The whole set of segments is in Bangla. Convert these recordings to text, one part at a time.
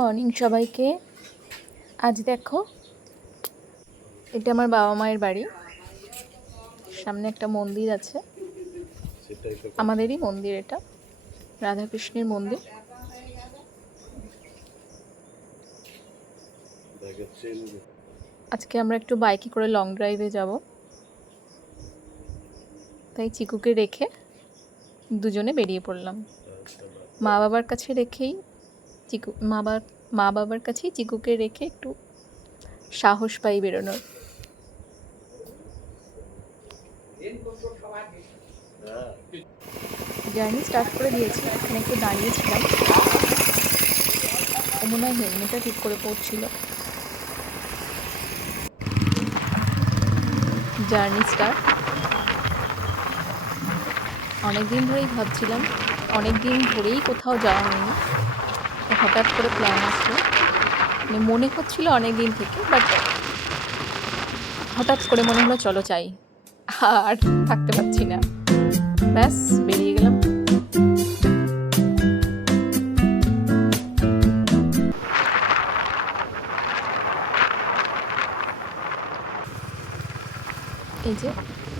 মর্নিং সবাইকে। আজ দেখো, এটা আমার বাবা মায়ের বাড়ি। সামনে একটা মন্দির আছে, আমাদেরই মন্দির এটা, রাধাকৃষ্ণের মন্দির। আজকে আমরা একটু বাইকে করে লং ড্রাইভে যাব, তাই চিকুকে রেখে দুজনে বেরিয়ে পড়লাম। মা বাবার কাছে রেখেই মা বাবার কাছেই চিকুকে রেখে একটু সাহস পাই বেরোনোর। জার্নি স্টার্ট করে দিয়েছি, এখানে একটু দাঁড়িয়েছিলাম। ও মনে হয় হেলমেটটা ঠিক করে পড়ছিল। Journey start. অনেকদিন ধরেই ভাবছিলাম, অনেকদিন ধরেই কোথাও যাওয়া হয়নি, হঠাৎ করে প্ল্যান আসলো। মানে মনে হচ্ছিল অনেক দিন থেকে, বাট হঠাৎ করে মনে হলো চলো যাই, আর থাকতে পারছি না, ব্যাস বেরিয়ে গেলাম।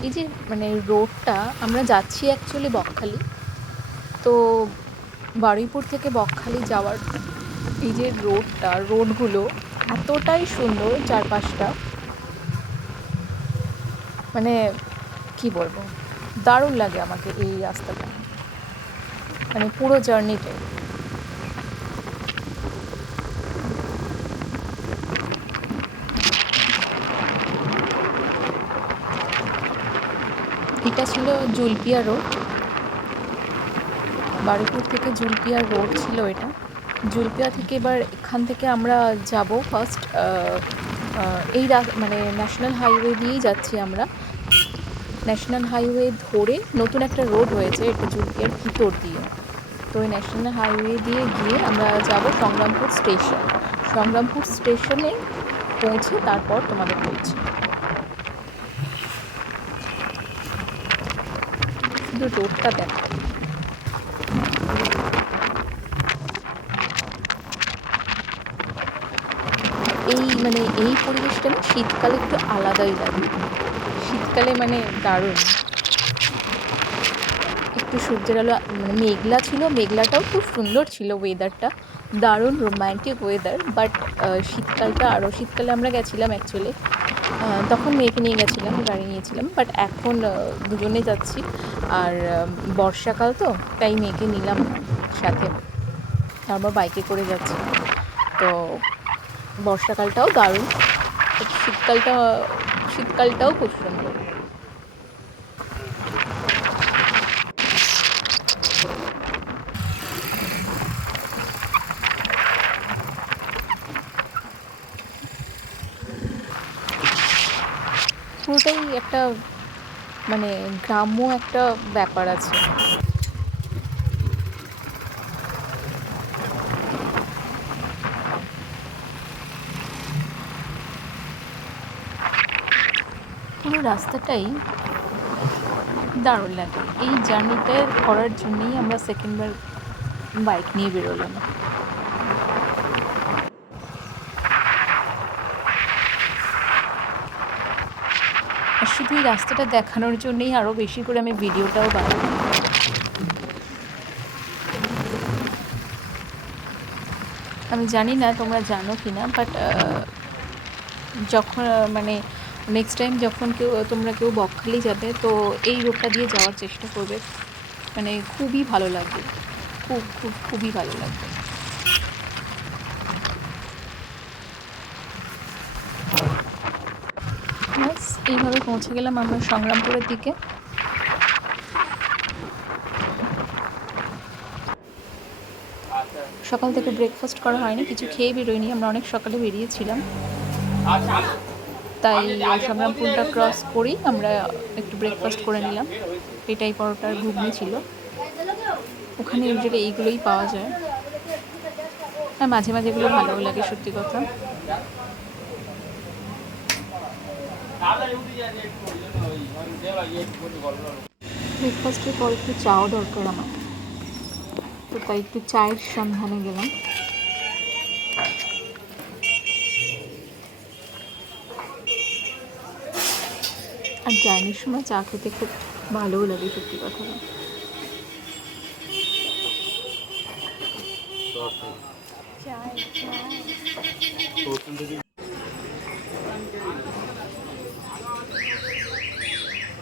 এই যে মানে রোডটা আমরা যাচ্ছি অ্যাকচুয়ালি বকখালি, তো বারুইপুর থেকে বকখালি যাওয়ার এই যে রোডগুলো এতটাই সুন্দর, চারপাশটা মানে কি বলবো, দারুণ লাগে আমাকে এই রাস্তাটা, মানে পুরো জার্নিটাই। এটা ছিল জুলপিয়া রোড, বারুইপুর থেকে জুলপিয়া রোড ছিল এটা। জুলপিয়া থেকে এবার এখান থেকে আমরা যাব ফার্স্ট এই মানে ন্যাশনাল হাইওয়ে দিয়েই যাচ্ছি আমরা। ন্যাশনাল হাইওয়ে ধরে নতুন একটা রোড হয়েছে, এটা জুলপিয়ার ভিতর দিয়ে। তো ওই ন্যাশনাল হাইওয়ে দিয়ে গিয়ে আমরা যাব সংগ্রামপুর স্টেশন। সংগ্রামপুর স্টেশনে পৌঁছে তারপর তোমাদের বলছি। শুধু রোডটা দেখো, এই পরিবেশটা না শীতকালে একটু আলাদাই লাগে। শীতকালে মানে দারুণ। একটু সূর্যের আলো, মানে মেঘলা ছিল, মেঘলাটাও খুব সুন্দর ছিল, ওয়েদারটা দারুণ রোম্যান্টিক ওয়েদার। বাট শীতকালে আমরা গেছিলাম অ্যাকচুয়ালি, তখন মেয়েকে নিয়ে গেছিলাম, গাড়ি নিয়েছিলাম। বাট এখন দুজনে যাচ্ছি, আর বর্ষাকাল তো, তাই মেয়েকে নিলাম সাথে, তারপর বাইকে করে যাচ্ছি। তো বর্ষাকালটাও দারুণ, শীতকালটাও খুব সুন্দর। পুরোটাই একটা মানে গ্রাম্য একটা ব্যাপার আছে। পুরো রাস্তাটাই দারুণ লাগে। এই জার্নিটা করার জন্যই আমরা সেকেন্ডবার বাইক নিয়ে বেরোলাম। আর শুধু এই রাস্তাটা দেখানোর জন্যই আরও বেশি করে আমি ভিডিওটাও বানাই। আমি জানি না তোমরা জানো কি না, বাট যখন মানে নেক্সট টাইম যখন তোমরা কেউ বকখালি যাবে, তো এই রোডটা দিয়ে যাওয়ার চেষ্টা করবে, মানে খুবই ভালো লাগবে, খুবই ভালো লাগবে। ব্যাস এইভাবে পৌঁছে গেলাম আমরা সংগ্রামপুরের দিকে। সকাল থেকে ব্রেকফাস্ট করা হয়নি, কিছু খেয়ে বেরোয়নি, আমরা অনেক সকালে বেরিয়েছিলাম, তাই সংগ্রামপুরটা ক্রস করেই আমরা একটু ব্রেকফাস্ট করে নিলাম। পেটাই পরোটার ঘুগনি ছিল, ওখানে ইউজুয়ালি এইগুলোই পাওয়া যায়। আর মাঝে মাঝে এগুলো ভালোও লাগে, সত্যি কথা। ব্রেকফাস্টের পর একটু চাও দরকার আমার, তো তাই একটু চায়ের সন্ধানে গেলাম। আর জার্নির সময় চা খেতে খুব ভালোও লাগে, সত্যি কথা।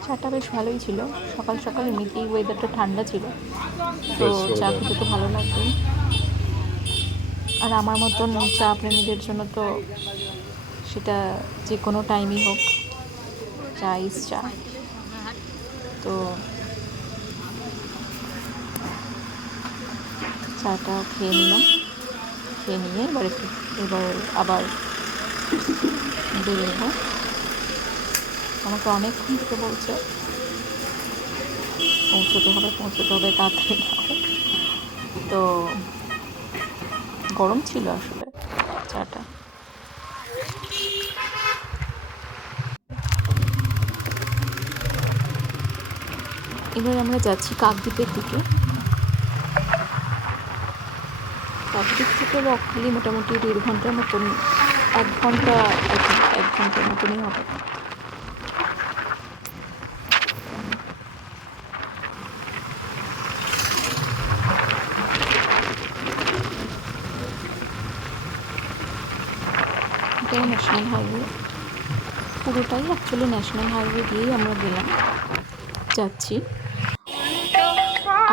চাটা বেশ ভালোই ছিল, সকাল সকাল এমনিতেই ওয়েদারটা ঠান্ডা ছিল, তো চা খেতে তো ভালো লাগবেই। আর আমার মতন চা প্রেমীদের জন্য তো সেটা যে কোনো টাইমই হোক, চা ইজ চা। তো চাটা খেয়ে নিলাম, খেয়ে নিয়ে এবার আবার বেরোবো। আমাকে অনেকক্ষণ থেকে বলছে পৌঁছতে হবে তাড়াতাড়ি নাও। তো গরম ছিল আসলে চাটা। এবার আমরা যাচ্ছি কাকদ্বীপের দিকে। কাকদ্বীপ থেকে বকখালি মোটামুটি 1.5 ঘন্টার মতন, 1 ঘন্টা, 1 ঘন্টার মতনই হবে। এটাই ন্যাশনাল হাইওয়ে, পুরোটাই অ্যাকচুয়ালি ন্যাশনাল হাইওয়ে দিয়েই আমরা যাচ্ছি।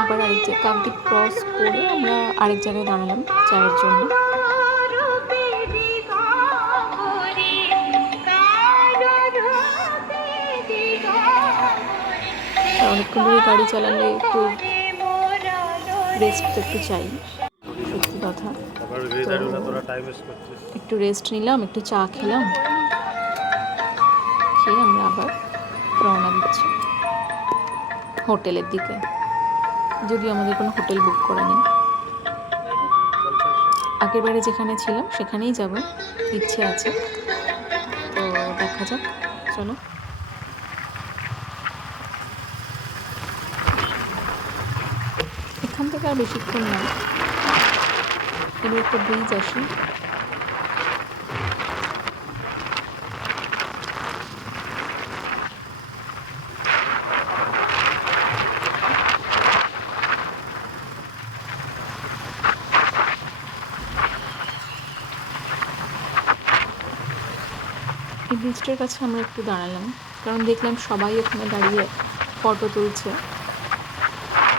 আবার কাকদ্বীপ ক্রস করে আমরা আরেক জায়গায় দাঁড়ালাম চায়ের জন্য। অনেকক্ষণ ধরে গাড়ি চালালে একটু রেস্ট তো একটু চাই, সত্যি কথা। একটু রেস্ট নিলাম, একটু চা খেলাম, খেয়ে আমরা আবার রওনা দিচ্ছি হোটেলের দিকে। যদিও আমাদের কোনো হোটেল বুক করা নেই, আগের বারে যেখানে ছিলাম সেখানেই যাব, ইচ্ছে আছে। তো দেখা যাক, চলো। এখান থেকে আর বেশিক্ষণ না, এবার একটা ব্রিজ আসি। এই ব্রিজটার কাছে আমরা একটু দাঁড়ালাম, কারণ দেখলাম সবাই ওখানে দাঁড়িয়ে ফটো তুলছে।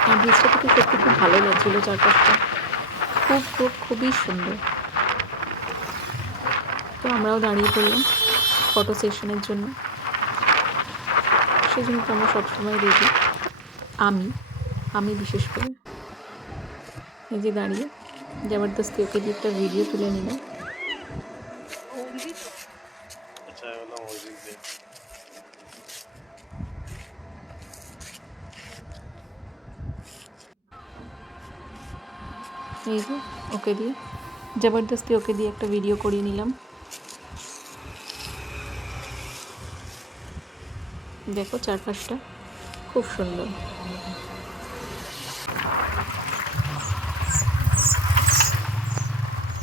আর ব্রিজটা থেকে সত্যি খুব ভালো লাগছিলো, চারপাশটা খুবই সুন্দর। তো আমরাও দাঁড়িয়ে পড়লাম ফটো সেশনের জন্য। সেজন্য তো আমরা সবসময় রেডি, আমি বিশেষ করে। এই যে দাঁড়িয়ে জবরদস্তি ওকে দিয়ে একটা ভিডিও তুলে নিলাম। এই যে ওকে দিয়ে জবরদস্তি একটা ভিডিও করিয়ে নিলাম। দেখো চারপাশটা খুব সুন্দর।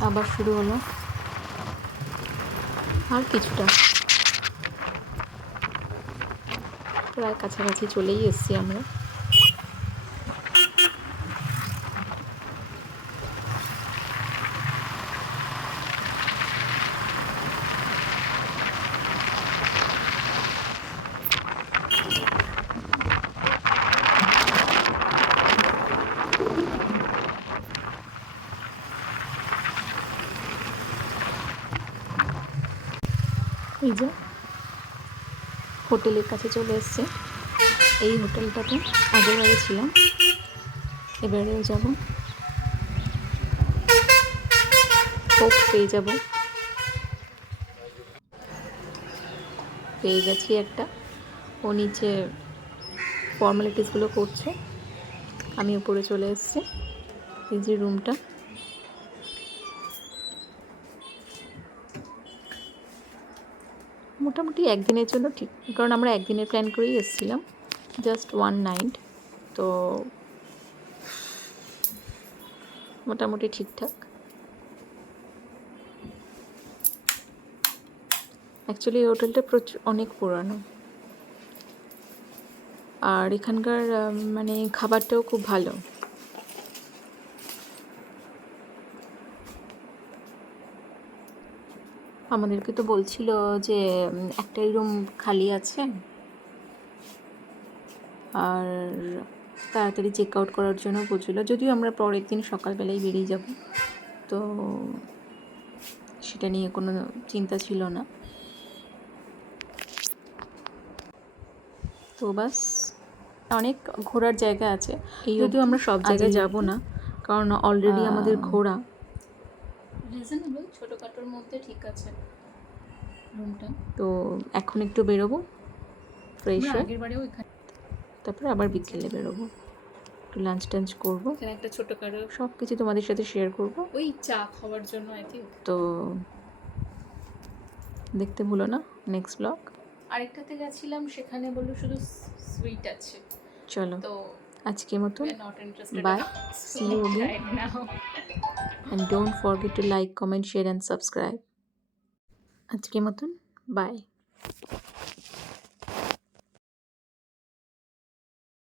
আবার শুরু হলো, আর কিছুটা, প্রায় কাছাকাছি চলেই এসেছি আমরা। এই যে হোটেলের কাছে চলে এসছে। এই হোটেলটাতে আগেরবারে ছিলাম, এবারেও যাব, হোপ পেয়ে গেছি একটা। ও নিচে ফর্মালিটিসগুলো করছে, আমি উপরে চলে এসেছি। এই যে রুমটা, মোটামুটি একদিনের জন্য ঠিক, কারণ আমরা একদিনের প্ল্যান করেই এসেছিলাম, জাস্ট 1 নাইট। তো মোটামুটি ঠিকঠাক। অ্যাকচুয়ালি এই হোটেলটা অনেক পুরানো, আর এখানকার মানে খাবারটাও খুব ভালো। আমাদেরকে তো বলছিল যে একটাই রুম খালি আছে আর তাড়াতাড়ি চেক আউট করার জন্য বলছিল, যদিও আমরা পরের দিন সকালবেলায় বেরিয়ে যাব, তো সেটা নিয়ে কোনো চিন্তা ছিল না। তো বাস, অনেক ঘোরার জায়গা আছে, যদিও আমরা সব জায়গায় যাব না, কারণ অলরেডি আমাদের ঘোরা। রিজনেবল, ছোটোখাটোর মধ্যে ঠিক আছে রুমটা। তো এখন একটু বেরোবো ফ্রেশ হয়ে, আগের বারেও এখানে, তারপরে আবার বিকেলে বেরোবো, একটু লাঞ্চ টাঞ্চ করবো, এখানে একটা ছোটোখাটো সব কিছু তোমাদের সাথে শেয়ার করবো, ওই চা খাওয়ার জন্য আই থিঙ্ক। তো দেখতে ভুলো না নেক্সট ব্লগ। আরেকটাতে গেছিলাম, সেখানে বললো শুধু সুইট আছে। চলো, তো আজকের মতন bye, see you again, and don't forget to like, comment, share and subscribe. আজকের মতন বাই।